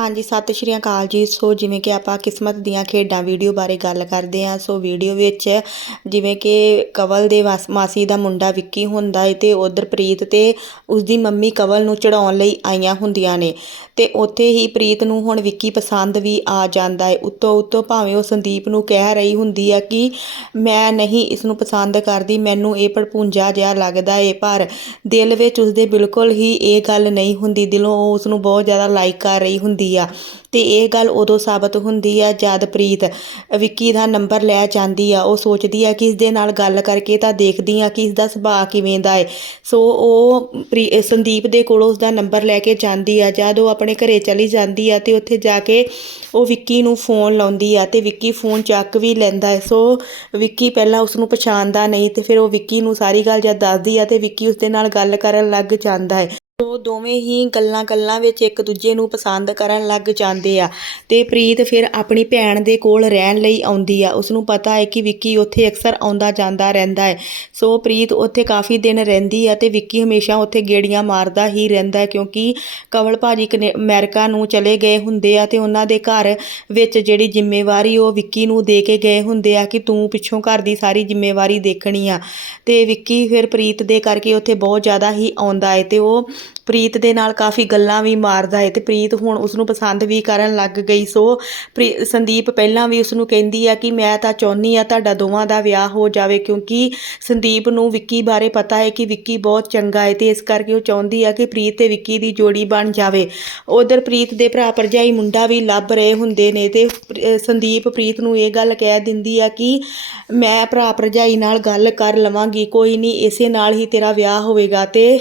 ਹਾਂਜੀ, ਸਤਿ ਸ਼੍ਰੀ ਅਕਾਲ ਜੀ। ਸੋ ਜਿਵੇਂ ਕਿ ਆਪਾਂ ਕਿਸਮਤ ਦੀਆਂ ਖੇਡਾਂ ਵੀਡੀਓ ਬਾਰੇ ਗੱਲ ਕਰਦੇ ਹਾਂ। ਸੋ ਵੀਡੀਓ ਵਿੱਚ ਜਿਵੇਂ ਕਿ ਕਵਲ ਦੇ ਵਸ- ਮਾਸੀ ਦਾ ਮੁੰਡਾ ਵਿੱਕੀ ਹੁੰਦਾ ਏ ਤੇ ਉਧਰ ਪ੍ਰੀਤ ਤੇ ਉਸਦੀ ਮੰਮੀ ਕਵਲ ਨੂੰ ਚੜਾਉਣ ਲਈ ਆਈਆਂ ਹੁੰਦੀਆਂ ਨੇ। ਤੇ ਉੱਥੇ ਹੀ ਪ੍ਰੀਤ ਨੂੰ ਹੁਣ ਵਿੱਕੀ ਪਸੰਦ ਵੀ ਆ ਜਾਂਦਾ ਹੈ ਉੱਤੋਂ ਉੱਤੋਂ ਭਾਵੇਂ ਉਹ ਸੰਦੀਪ ਨੂੰ ਕਹਿ ਰਹੀ ਹੁੰਦੀ ਆ ਕਿ ਮੈਂ ਨਹੀਂ ਇਸ ਨੂੰ ਪਸੰਦ ਕਰਦੀ, ਮੈਨੂੰ ਇਹ ਭੜਪੂੰਜਾ ਜਿਹਾ ਲੱਗਦਾ ਏ। ਪਰ ਦਿਲ ਵਿੱਚ ਉਸਦੇ ਬਿਲਕੁਲ ਹੀ ਇਹ ਗੱਲ ਨਹੀਂ ਹੁੰਦੀ। ਦਿਲੋਂ ਉਹ ਉਸ ਨੂੰ ਬਹੁਤ ਜ਼ਿਆਦਾ ਲਾਈਕ ਕਰ ਰਹੀ ਹੁੰਦੀ ਆ। ਤੇ ਇਹ ਗੱਲ ਉਦੋਂ ਸਾਬਤ ਹੁੰਦੀ ਆ ਜਦ ਪ੍ਰੀਤ ਵਿੱਕੀ ਦਾ ਨੰਬਰ ਲੈ ਜਾਂਦੀ ਆ। ਉਹ ਸੋਚਦੀ ਆ ਕਿ ਇਸ ਦੇ ਨਾਲ ਗੱਲ ਕਰਕੇ ਤਾਂ ਦੇਖਦੀ ਆ ਕਿ ਇਸ ਦਾ ਸੁਭਾਅ ਕਿਵੇਂ ਦਾ ਏ। ਸੋ ਉਹ ਪ੍ਰੀ- ਸੰਦੀਪ ਦੇ ਕੋਲੋਂ ਉਸ ਦਾ ਨੰਬਰ ਲੈ ਕੇ ਜਾਂਦੀ ਆ। ਜਦ ਉਹ ਆਪਣੇ ਘਰੇ ਚਲੀ ਜਾਂਦੀ ਆ ਤੇ ਉੱਥੇ ਜਾ ਕੇ ਉਹ ਵਿੱਕੀ ਨੂੰ ਫੋਨ ਲਾਉਂਦੀ ਆ ਤੇ ਵਿੱਕੀ ਫੋਨ ਚੱਕ ਵੀ ਲੈਂਦਾ ਹੈ ਸੋ ਵਿੱਕੀ ਪਹਿਲਾਂ ਉਸ ਨੂੰ ਪਛਾਣਦਾ ਨਹੀਂ ਤੇ ਫਿਰ ਉਹ ਵਿੱਕੀ ਨੂੰ ਸਾਰੀ ਗੱਲ ਜਦ ਦੱਸਦੀ ਆ ਤੇ ਵਿੱਕੀ ਉਸ ਦੇ ਨਾਲ ਗੱਲ ਕਰਨ ਲੱਗ ਜਾਂਦਾ ਹੈ ਉਹ ਦੋਵੇਂ ਹੀ ਗੱਲਾਂ ਗੱਲਾਂ ਵਿੱਚ ਇੱਕ ਦੂਜੇ ਨੂੰ ਪਸੰਦ ਕਰਨ ਲੱਗ ਜਾਂਦੇ ਆ ਅਤੇ ਪ੍ਰੀਤ ਫਿਰ ਆਪਣੀ ਭੈਣ ਦੇ ਕੋਲ ਰਹਿਣ ਲਈ ਆਉਂਦੀ ਆ। ਉਸਨੂੰ ਪਤਾ ਹੈ ਕਿ ਵਿੱਕੀ ਉੱਥੇ ਅਕਸਰ ਆਉਂਦਾ ਜਾਂਦਾ ਰਹਿੰਦਾ ਹੈ। ਸੋ ਪ੍ਰੀਤ ਉੱਥੇ ਕਾਫੀ ਦਿਨ ਰਹਿੰਦੀ ਆ ਅਤੇ ਵਿੱਕੀ ਹਮੇਸ਼ਾ ਉੱਥੇ ਗੇੜੀਆਂ ਮਾਰਦਾ ਹੀ ਰਹਿੰਦਾ ਹੈ ਕਿਉਂਕਿ ਕਵਲ ਭਾਜੀ ਕਨੇ ਅਮਰੀਕਾ ਨੂੰ ਚਲੇ ਗਏ ਹੁੰਦੇ ਆ ਅਤੇ ਉਹਨਾਂ ਦੇ ਘਰ ਵਿੱਚ ਜਿਹੜੀ ਜ਼ਿੰਮੇਵਾਰੀ ਉਹ ਵਿੱਕੀ ਨੂੰ ਦੇ ਕੇ ਗਏ ਹੁੰਦੇ ਆ ਕਿ ਤੂੰ ਪਿੱਛੋਂ ਘਰ ਦੀ ਸਾਰੀ ਜ਼ਿੰਮੇਵਾਰੀ ਦੇਖਣੀ ਆ। ਅਤੇ ਵਿੱਕੀ ਫਿਰ ਪ੍ਰੀਤ ਦੇ ਕਰਕੇ ਉੱਥੇ ਬਹੁਤ ਜ਼ਿਆਦਾ ਹੀ ਆਉਂਦਾ ਹੈ ਅਤੇ ਉਹ ਪ੍ਰੀਤ ਦੇ ਨਾਲ ਕਾਫੀ ਗੱਲਾਂ ਵੀ ਮਾਰਦਾ ਹੈ ਤੇ ਪ੍ਰੀਤ ਹੁਣ ਉਸ ਨੂੰ ਪਸੰਦ ਵੀ ਕਰਨ ਲੱਗ ਗਈ। ਸੋ ਪ੍ਰੀ- ਸੰਦੀਪ ਪਹਿਲਾਂ ਵੀ ਉਸ ਨੂੰ ਕਹਿੰਦੀ ਆ ਕਿ ਮੈਂ ਤਾਂ ਚਾਹੁੰਦੀ ਆ ਤੁਹਾਡਾ ਦੋਵਾਂ ਦਾ ਵਿਆਹ ਹੋ ਜਾਵੇ ਕਿਉਂਕਿ ਸੰਦੀਪ ਨੂੰ ਵਿੱਕੀ ਬਾਰੇ ਪਤਾ ਹੈ ਕਿ ਵਿੱਕੀ ਬਹੁਤ ਚੰਗਾ ਹੈ ਤੇ ਇਸ ਕਰਕੇ ਉਹ ਚਾਹੁੰਦੀ ਆ ਕਿ ਪ੍ਰੀਤ ਤੇ ਵਿੱਕੀ ਦੀ ਜੋੜੀ ਬਣ ਜਾਵੇ। ਉਧਰ ਪ੍ਰੀਤ ਦੇ ਭਰਾ ਭਰਜਾਈ ਮੁੰਡਾ ਵੀ ਲੱਭ ਰਹੇ ਹੁੰਦੇ ਨੇ ਤੇ ਸੰਦੀਪ ਪ੍ਰੀਤ ਨੂੰ ਇਹ ਗੱਲ ਕਹਿ ਦਿੰਦੀ ਆ ਕਿ ਮੈਂ ਭਰਾ ਭਰਜਾਈ ਨਾਲ ਗੱਲ ਕਰ ਲਵਾਂਗੀ, ਕੋਈ ਨਹੀਂ ਇਸੇ ਨਾਲ ਹੀ ਤੇਰਾ ਵਿਆਹ ਹੋਵੇਗਾ ਤੇ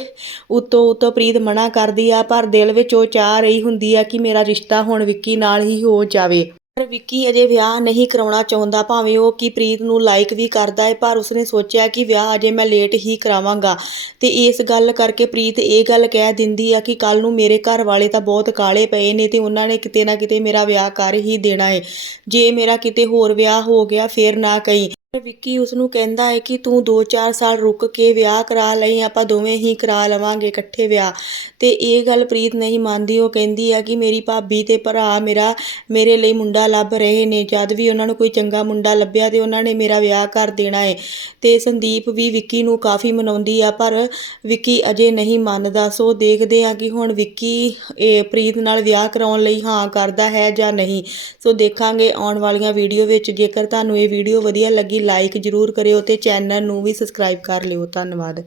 ਉਤੋਂ ਉਤੋਂ ਪ੍ਰੀਤ ਮਨਾ ਕਰਦੀ ਆ, ਪਰ ਦਿਲ ਵਿੱਚ ਉਹ ਚਾਹ ਰਹੀ ਹੁੰਦੀ ਆ ਕਿ ਮੇਰਾ ਰਿਸ਼ਤਾ ਹੁਣ ਵਿੱਕੀ ਨਾਲ ਹੀ ਹੋ ਜਾਵੇ। ਪਰ ਵਿੱਕੀ ਅਜੇ ਵਿਆਹ ਨਹੀਂ ਕਰਾਉਣਾ ਚਾਹੁੰਦਾ, ਭਾਵੇਂ ਉਹ ਕਿ ਪ੍ਰੀਤ ਨੂੰ ਲਾਈਕ ਵੀ ਕਰਦਾ ਹੈ ਪਰ ਉਸਨੇ ਸੋਚਿਆ ਕਿ ਵਿਆਹ ਅਜੇ ਮੈਂ ਲੇਟ ਹੀ ਕਰਾਵਾਂਗਾ। ਤੇ ਇਸ ਗੱਲ ਕਰਕੇ ਪ੍ਰੀਤ ਇਹ ਗੱਲ ਕਹਿ ਦਿੰਦੀ ਆ ਕਿ ਕੱਲ ਨੂੰ ਮੇਰੇ ਘਰ ਵਾਲੇ ਤਾਂ ਬਹੁਤ ਕਾਲੇ ਪਏ ਨੇ ਤੇ ਉਹਨਾਂ ਨੇ ਕਿਤੇ ਨਾ ਕਿਤੇ ਮੇਰਾ ਵਿਆਹ ਕਰ ਹੀ ਦੇਣਾ ਹੈ ਜੇ ਮੇਰਾ ਕਿਤੇ ਹੋਰ ਵਿਆਹ ਹੋ ਗਿਆ, ਫੇਰ ਨਾ ਕਹੀਂ। ਵਿੱਕੀ ਉਸ ਨੂੰ ਕਹਿੰਦਾ ਹੈ ਕਿ ਤੂੰ 2-4 ਸਾਲ ਰੁਕ ਕੇ ਵਿਆਹ ਕਰਾ ਲਈ, ਆਪਾਂ ਦੋਵੇਂ ਹੀ ਕਰਾ ਲਵਾਂਗੇ ਇਕੱਠੇ ਵਿਆਹ। ਤੇ ਇਹ ਗੱਲ ਪ੍ਰੀਤ ਨਹੀਂ ਮੰਨਦੀ, ਉਹ ਕਹਿੰਦੀ ਆ ਕਿ ਮੇਰੀ ਭਾਬੀ ਤੇ ਭਰਾ ਮੇਰਾ, ਮੇਰੇ ਲਈ ਮੁੰਡਾ ਲੱਭ ਰਹੇ ਨੇ। ਜਦ ਵੀ ਉਹਨਾਂ ਨੂੰ ਕੋਈ ਚੰਗਾ ਮੁੰਡਾ ਲੱਭਿਆ ਤੇ ਉਹਨਾਂ ਨੇ ਮੇਰਾ ਵਿਆਹ ਕਰ ਦੇਣਾ ਹੈ। ਤੇ ਸੰਦੀਪ ਵੀ ਵਿੱਕੀ ਨੂੰ ਕਾਫੀ ਮਨਾਉਂਦੀ ਆ, ਪਰ ਵਿੱਕੀ ਅਜੇ ਨਹੀਂ ਮੰਨਦਾ। ਸੋ ਦੇਖਦੇ ਆ ਕਿ ਹੁਣ ਵਿੱਕੀ, ਇਹ ਪ੍ਰੀਤ ਨਾਲ ਵਿਆਹ ਕਰਾਉਣ ਲਈ ਹਾਂ ਕਰਦਾ ਹੈ ਜਾਂ ਨਹੀਂ। ਸੋ ਦੇਖਾਂਗੇ ਆਉਣ ਵਾਲੀਆਂ ਵੀਡੀਓ ਵਿੱਚ। ਜੇਕਰ ਤੁਹਾਨੂੰ ਇਹ ਵੀਡੀਓ ਵਧੀਆ ਲੱਗੀ ਲਾਈਕ ਜ਼ਰੂਰ ਕਰਿਓ ਤੇ ਚੈਨਲ ਨੂੰ ਵੀ ਸਬਸਕ੍ਰਾਈਬ ਕਰ ਲਿਓ। ਧੰਨਵਾਦ।